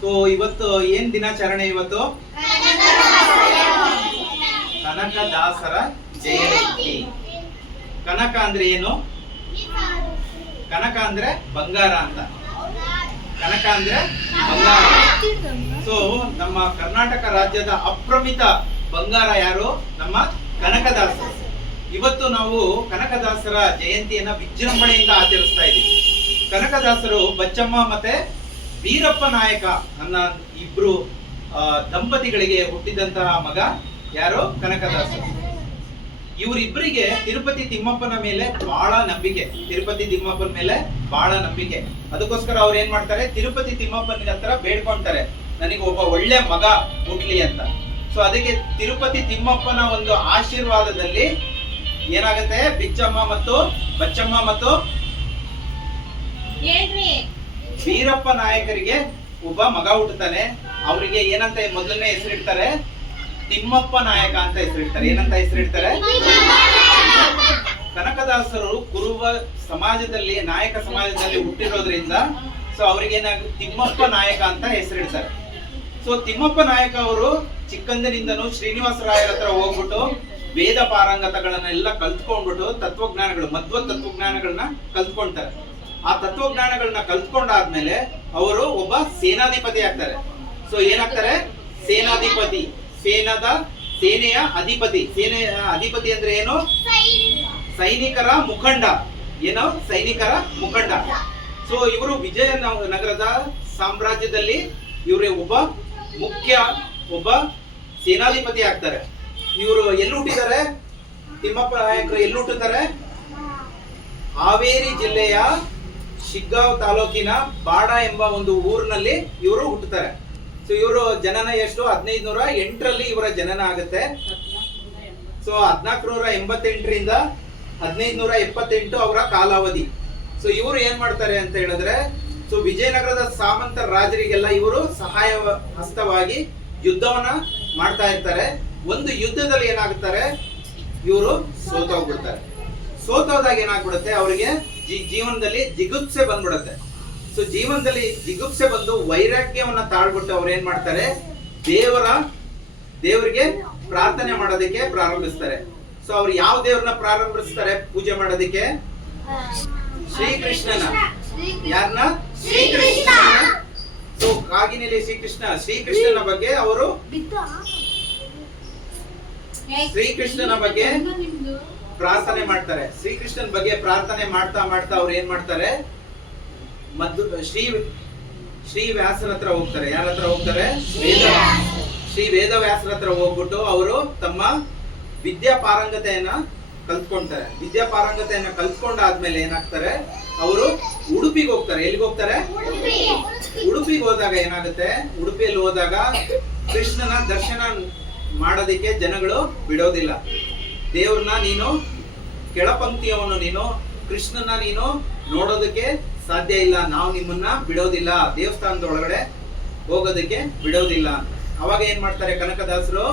So ಇವತ್ತು ಏನ್ ದಿನಾಚರಣೆ? ಇವತ್ತು ಕನಕದಾಸರ ಜಯಂತಿ. ಕನಕ ಅಂದ್ರೆ ಏನು? ಕನಕ ಅಂದ್ರೆ ಬಂಗಾರ ಅಂತ. ಕನಕ ಅಂದ್ರೆ ಬಂಗಾರ. ಸೊ ನಮ್ಮ ಕರ್ನಾಟಕ ರಾಜ್ಯದ ಅಪ್ರಮಿತ ಬಂಗಾರ ಯಾರು? ನಮ್ಮ ಕನಕದಾಸರು. ಇವತ್ತು ನಾವು ಕನಕದಾಸರ ಜಯಂತಿಯನ್ನ ವಿಜೃಂಭಣೆಯಿಂದ ಆಚರಿಸ್ತಾ ಇದ್ದೀವಿ. ಕನಕದಾಸರು ಬಚ್ಚಮ್ಮ ಮತ್ತೆ ವೀರಪ್ಪ ನಾಯಕ ನನ್ನ ಇಬ್ರು ದಂಪತಿಗಳಿಗೆ ಹುಟ್ಟಿದಂತಹ ಮಗ ಯಾರು? ಕನಕದಾಸರು. ಇವರಿಬ್ಬರಿಗೆ ತಿರುಪತಿ ತಿಮ್ಮಪ್ಪನ ಮೇಲೆ ಬಹಳ ನಂಬಿಕೆ. ತಿರುಪತಿ ತಿಮ್ಮಪ್ಪನ ಮೇಲೆ ಬಹಳ ನಂಬಿಕೆ. ಅದಕ್ಕೋಸ್ಕರ ಅವ್ರು ಏನ್ ಮಾಡ್ತಾರೆ? ತಿರುಪತಿ ತಿಮ್ಮಪ್ಪನ ಹತ್ರ ಬೇಡ್ಕೊಂತಾರೆ, ನನಗೆ ಒಬ್ಬ ಒಳ್ಳೆ ಮಗ ಹುಟ್ಲಿ ಅಂತ. ಸೊ ಅದಕ್ಕೆ ತಿರುಪತಿ ತಿಮ್ಮಪ್ಪನ ಒಂದು ಆಶೀರ್ವಾದದಲ್ಲಿ ಏನಾಗುತ್ತೆ? ಬಿಚ್ಚಮ್ಮ ಮತ್ತು ಬಚ್ಚಮ್ಮ ಮತ್ತು ವೀರಪ್ಪ ನಾಯಕರಿಗೆ ಒಬ್ಬ ಮಗ ಹುಟ್ಟುತ್ತಾನೆ. ಅವರಿಗೆ ಏನಂತ ಮೊದಲನೇ ಹೆಸರಿಡ್ತಾರೆ? ತಿಮ್ಮಪ್ಪ ನಾಯಕ ಅಂತ ಹೆಸರಿಡ್ತಾರೆ. ಏನಂತ ಹೆಸರಿಡ್ತಾರೆ? ಕನಕದಾಸರು ಕುರುಬ ಸಮಾಜದಲ್ಲಿ, ನಾಯಕ ಸಮಾಜದಲ್ಲಿ ಹುಟ್ಟಿರೋದ್ರಿಂದ ಸೊ ಅವ್ರಿಗೆ ತಿಮ್ಮಪ್ಪ ನಾಯಕ ಅಂತ ಹೆಸರಿಡ್ತಾರೆ. ಸೊ ತಿಮ್ಮಪ್ಪ ನಾಯಕ ಅವರು ಚಿಕ್ಕಂದಿನಿಂದನೂ ಶ್ರೀನಿವಾಸರಾಯರ ಹತ್ರ ಹೋಗ್ಬಿಟ್ಟು ವೇದ ಪಾರಂಗತಗಳನ್ನೆಲ್ಲ ಕಲ್ತ್ಕೊಂಡ್ಬಿಟ್ಟು ತತ್ವಜ್ಞಾನಗಳು, ಮಧ್ವ ತತ್ವಜ್ಞಾನಗಳನ್ನ ಕಲ್ತ್ಕೊಂತಾರೆ. ಆ ತತ್ವಜ್ಞಾನಗಳನ್ನ ಕಲ್ತ್ಕೊಂಡಾದ್ಮೇಲೆ ಅವರು ಒಬ್ಬ ಸೇನಾಧಿಪತಿ ಆಗ್ತಾರೆ. ಸೊ ಏನಾಗ್ತಾರೆ? ಸೇನಾಧಿಪತಿ. ಸೇನೆಯ ಅಧಿಪತಿ. ಸೇನೆಯ ಅಧಿಪತಿ ಅಂದ್ರೆ ಏನು? ಸೈನಿಕರ ಮುಖಂಡ. ಏನು? ಸೈನಿಕರ ಮುಖಂಡ. ಸೊ ಇವರು ವಿಜಯನಗರದ ಸಾಮ್ರಾಜ್ಯದಲ್ಲಿ ಇವರು ಒಬ್ಬ ಸೇನಾಧಿಪತಿ ಆಗ್ತಾರೆ. ಇವರು ಎಲ್ಲಿ ಹುಟ್ಟಿದ್ದಾರೆ? ತಿಮ್ಮಪ್ಪ ನಾಯಕರು ಎಲ್ಲಿ ಹುಟ್ಟುತ್ತಾರೆ? ಹಾವೇರಿ ಜಿಲ್ಲೆಯ ಶಿಗ್ಗಾಂವ್ ತಾಲೂಕಿನ ಬಾಡ ಎಂಬ ಒಂದು ಊರಿನಲ್ಲಿ ಇವರು ಹುಟ್ಟುತ್ತಾರೆ. ಸೊ ಇವರು ಜನನ ಎಷ್ಟು? 1508ರಲ್ಲಿ ಇವರ ಜನನ ಆಗುತ್ತೆ. ಸೊ 1488ರಿಂದ 1578 ಅವರ ಕಾಲಾವಧಿ. ಸೊ ಇವರು ಏನ್ ಮಾಡ್ತಾರೆ ಅಂತ ಹೇಳಿದ್ರೆ, ಸೊ ವಿಜಯನಗರದ ಸಾಮಂತ ರಾಜರಿಗೆಲ್ಲ ಇವರು ಸಹಾಯ ಹಸ್ತವಾಗಿ ಯುದ್ಧವನ್ನ ಮಾಡ್ತಾ ಇರ್ತಾರೆ. ಒಂದು ಯುದ್ಧದಲ್ಲಿ ಏನಾಗುತ್ತಾರೆ? ಇವರು ಸೋತೋಗ್ಬಿಡ್ತಾರೆ. ಸೋತೋದಾಗ ಏನಾಗ್ಬಿಡುತ್ತೆ? ಅವರಿಗೆ ಜೀವನದಲ್ಲಿ ಜಿಗುಪ್ಸೆ ಬಂದ್ಬಿಡುತ್ತೆ. ಸೊ ಜೀವನದಲ್ಲಿ ಜಿಗುಪ್ಸೆ ಬಂದು ವೈರಾಗ್ಯವನ್ನ ತಾಳ್ಬಿಟ್ಟು ಅವ್ರು ಏನ್ ಮಾಡ್ತಾರೆ? ದೇವರಿಗೆ ಪ್ರಾರ್ಥನೆ ಮಾಡೋದಕ್ಕೆ ಪ್ರಾರಂಭಿಸ್ತಾರೆ. ಸೊ ಅವ್ರು ಯಾವ ದೇವ್ರನ್ನ ಪ್ರಾರಂಭಿಸ್ತಾರೆ ಪೂಜೆ ಮಾಡೋದಕ್ಕೆ? ಶ್ರೀಕೃಷ್ಣನ. ಯಾರನ್ನ? ಶ್ರೀಕೃಷ್ಣನ. ಸೊ ಕಾಗಿನೆಲೆ ಶ್ರೀಕೃಷ್ಣನ ಬಗ್ಗೆ ಅವರು ಶ್ರೀಕೃಷ್ಣನ ಬಗ್ಗೆ ಪ್ರಾರ್ಥನೆ ಮಾಡ್ತಾರೆ. ಶ್ರೀಕೃಷ್ಣನ ಬಗ್ಗೆ ಪ್ರಾರ್ಥನೆ ಮಾಡ್ತಾ ಅವ್ರು ಏನ್ ಮಾಡ್ತಾರೆ? ಶ್ರೀ ವ್ಯಾಸರ ಹತ್ರ ಹೋಗ್ತಾರೆ. ಯಾರ ಹತ್ರ ಹೋಗ್ತಾರೆ? ಶ್ರೀ ವೇದವ್ಯಾಸರ ಹತ್ರ ಹೋಗ್ಬಿಟ್ಟು ಅವರು ತಮ್ಮ ವಿದ್ಯಾ ಪಾರಂಗತೆಯನ್ನ ಕಲ್ತ್ಕೊಂತಾರೆ. ವಿದ್ಯಾ ಪಾರಂಗತೆಯನ್ನ ಕಲ್ತ್ಕೊಂಡಾದ್ಮೇಲೆ ಏನಾಗ್ತಾರೆ? ಅವರು ಉಡುಪಿಗೆ ಹೋಗ್ತಾರೆ. ಎಲ್ಲಿಗೆ ಹೋಗ್ತಾರೆ? ಉಡುಪಿಗೆ ಹೋದಾಗ ಏನಾಗುತ್ತೆ? ಉಡುಪಿಯಲ್ಲಿ ಹೋದಾಗ ಕೃಷ್ಣನ ದರ್ಶನ ಮಾಡೋದಕ್ಕೆ ಜನಗಳು ಬಿಡೋದಿಲ್ಲ. ದೇವ್ರನ್ನ ನೀನು ಕೆಳಪಂಕ್ತಿಯವನು, ನೀನು ಕೃಷ್ಣನ ನೀನು ನೋಡೋದಕ್ಕೆ ಸಾಧ್ಯ ಇಲ್ಲ, ನಾವು ನಿಮ್ಮನ್ನ ಬಿಡೋದಿಲ್ಲ, ದೇವಸ್ಥಾನದ ಒಳಗಡೆ ಹೋಗೋದಕ್ಕೆ ಬಿಡೋದಿಲ್ಲ. ಅವಾಗ ಏನ್ ಮಾಡ್ತಾರೆ? ಕನಕದಾಸರು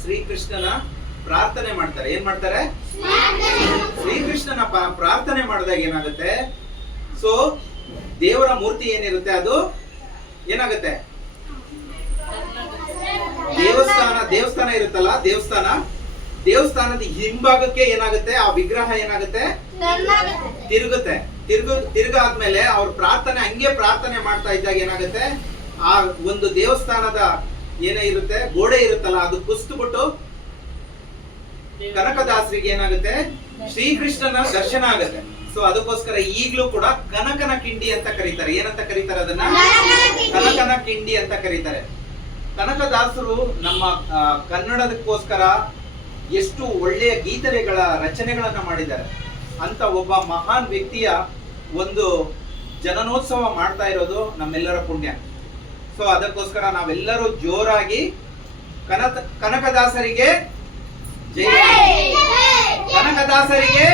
ಶ್ರೀಕೃಷ್ಣನ ಪ್ರಾರ್ಥನೆ ಮಾಡ್ತಾರೆ. ಏನ್ ಮಾಡ್ತಾರೆ? ಶ್ರೀಕೃಷ್ಣನ ಪ್ರಾರ್ಥನೆ ಮಾಡಿದಾಗ ಏನಾಗುತ್ತೆ? ಸೊ ದೇವರ ಮೂರ್ತಿ ಏನಿರುತ್ತೆ ಅದು ಏನಾಗುತ್ತೆ? ದೇವಸ್ಥಾನ ಇರುತ್ತಲ್ಲ, ದೇವಸ್ಥಾನದ ಹಿಂಭಾಗಕ್ಕೆ ಏನಾಗುತ್ತೆ? ಆ ವಿಗ್ರಹ ಏನಾಗುತ್ತೆ? ತಿರುಗುತ್ತೆ. ತಿರುಗಾದ್ಮೇಲೆ ಅವ್ರ ಪ್ರಾರ್ಥನೆ ಮಾಡ್ತಾ ಇದ್ದಾಗ ಏನಾಗುತ್ತೆ? ಆ ಒಂದು ದೇವಸ್ಥಾನದ ಏನೇ ಇರುತ್ತೆ ಗೋಡೆ ಇರುತ್ತಲ್ಲ, ಅದು ಕುಸಿದ್ಬಿಟ್ಟು ಕನಕದಾಸರಿಗೆ ಏನಾಗುತ್ತೆ? ಶ್ರೀಕೃಷ್ಣನ ದರ್ಶನ ಆಗುತ್ತೆ. ಸೊ ಅದಕ್ಕೋಸ್ಕರ ಈಗಲೂ ಕೂಡ ಕನಕನ ಕಿಂಡಿ ಅಂತ ಕರೀತಾರೆ. ಏನಂತ ಕರೀತಾರೆ? ಅದನ್ನ ಕನಕನ ಕಿಂಡಿ ಅಂತ ಕರೀತಾರೆ. ಕನಕದಾಸರು ನಮ್ಮ ಕನ್ನಡದಕ್ಕೋಸ್ಕರ ಎಷ್ಟು ಒಳ್ಳೆಯ ಗೀತೆಗಳ ರಚನೆಗಳನ್ನ ಮಾಡಿದ್ದಾರೆ ಅಂತ ಒಬ್ಬ ಮಹಾನ್ ವ್ಯಕ್ತಿಯ ಒಂದು ಜನನೋತ್ಸವ ಮಾಡ್ತಾ ಇರೋದು ನಮ್ಮೆಲ್ಲರ ಪುಣ್ಯ. ಸೊ ಅದಕ್ಕೋಸ್ಕರ ನಾವೆಲ್ಲರೂ ಜೋರಾಗಿ ಕನಕದಾಸರಿಗೆ ಜೈ, ಕನಕದಾಸರಿಗೆ,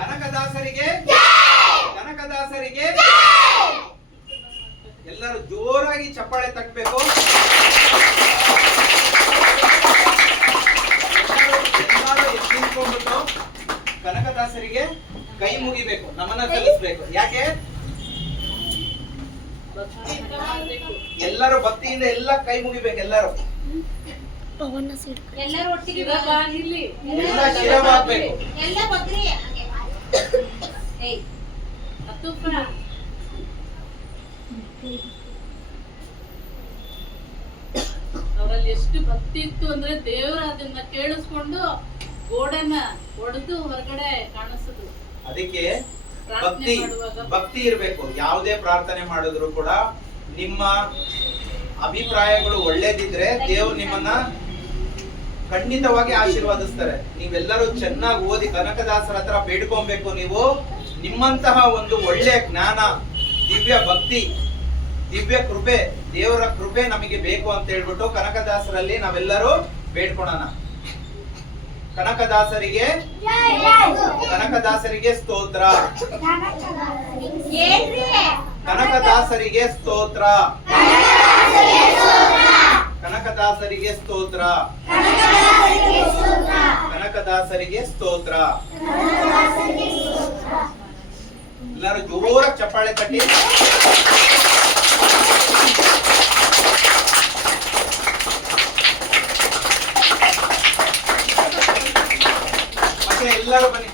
ಕನಕದಾಸರಿಗೆ, ಕನಕದಾಸರಿಗೆ ಎಲ್ಲರೂ ಜೋರಾಗಿ ಚಪ್ಪಾಳೆ ತಟ್ಟಬೇಕು. ಎಲ್ಲರೂ ಎತ್ತಿಕೊಂಡ್ಬಿಟ್ಟು ಕನಕದಾಸರಿಗೆ ಕೈ ಮುಗಿಬೇಕು, ನಮನ ಸಲ್ಲಿಸಬೇಕು. ಯಾಕೆ? ಭಕ್ತಿಯಿಂದ ಮಾಡ್ಬೇಕು. ಎಲ್ಲರೂ ಭಕ್ತಿಯಿಂದ ಎಲ್ಲ ಕೈ ಮುಗಿಬೇಕು. ಎಲ್ಲರೂ ಎಲ್ಲರೂ ಒಟ್ಟಿಗೆ ಶಿರಬಾಗಿಲಿ. ಎಲ್ಲ ಶಿರವಾಗ್ಬೇಕು. ಎಲ್ಲ ಬಗ್ರಿ ಏಯ್ ಹತ್ತುಪ್ಪ. ಅವರಲ್ಲಿ ಎಷ್ಟು ಭಕ್ತಿ ಇತ್ತು ಅಂದ್ರೆ ದೇವರ ಅದನ್ನ ಕೇಳಿಸ್ಕೊಂಡು ಗೋಡೆನ ಒಡೆದು ಹೊರಗಡೆ ಕಾಣಿಸೋದು. ಅದಕ್ಕೆ ಪ್ರಾರ್ಥನೆ ಭಕ್ತಿ ಮಾಡುವಾಗ ಭಕ್ತಿ ಇರಬೇಕು. ಯಾವುದೇ ಪ್ರಾರ್ಥನೆ ಮಾಡಿದ್ರು ಕೂಡ ನಿಮ್ಮ ಅಭಿಪ್ರಾಯಗಳು ಒಳ್ಳೇದಿದ್ರೆ ದೇವ್ರು ನಿಮ್ಮನ್ನ ಖಂಡಿತವಾಗಿ ಆಶೀರ್ವಾದಿಸ್ತಾರೆ. ನೀವೆಲ್ಲರೂ ಚೆನ್ನಾಗಿ ಓದಿ ಕನಕದಾಸರ ಹತ್ರ ಬೇಡ್ಕೊಬೇಕು. ನೀವು ನಿಮ್ಮಂತಹ ಒಂದು ಒಳ್ಳೆ ಜ್ಞಾನ, ದಿವ್ಯ ಭಕ್ತಿ, ದಿವ್ಯ ಕೃಪೆ, ದೇವರ ಕೃಪೆ ನಮಗೆ ಬೇಕು ಅಂತ ಹೇಳ್ಬಿಟ್ಟು ಕನಕದಾಸರಲ್ಲಿ ನಾವೆಲ್ಲರೂ ಬೇಡ್ಕೊಳೋಣ. ಕನಕದಾಸರಿಗೆ ಕನಕದಾಸರಿಗೆ ಸ್ತೋತ್ರ. ಕನಕದಾಸರಿಗೆ ಸ್ತೋತ್ರ. ಕನಕದಾಸರಿಗೆ ಸ್ತೋತ್ರ. ಕನಕದಾಸರಿಗೆ ಸ್ತೋತ್ರ. ಎಲ್ಲರೂ ಜೋರ ಚಪ್ಪಾಳೆ ತಟ್ಟಿ. ಮತ್ತೆ ಎಲ್ಲರೂ ಬನ್ನಿ.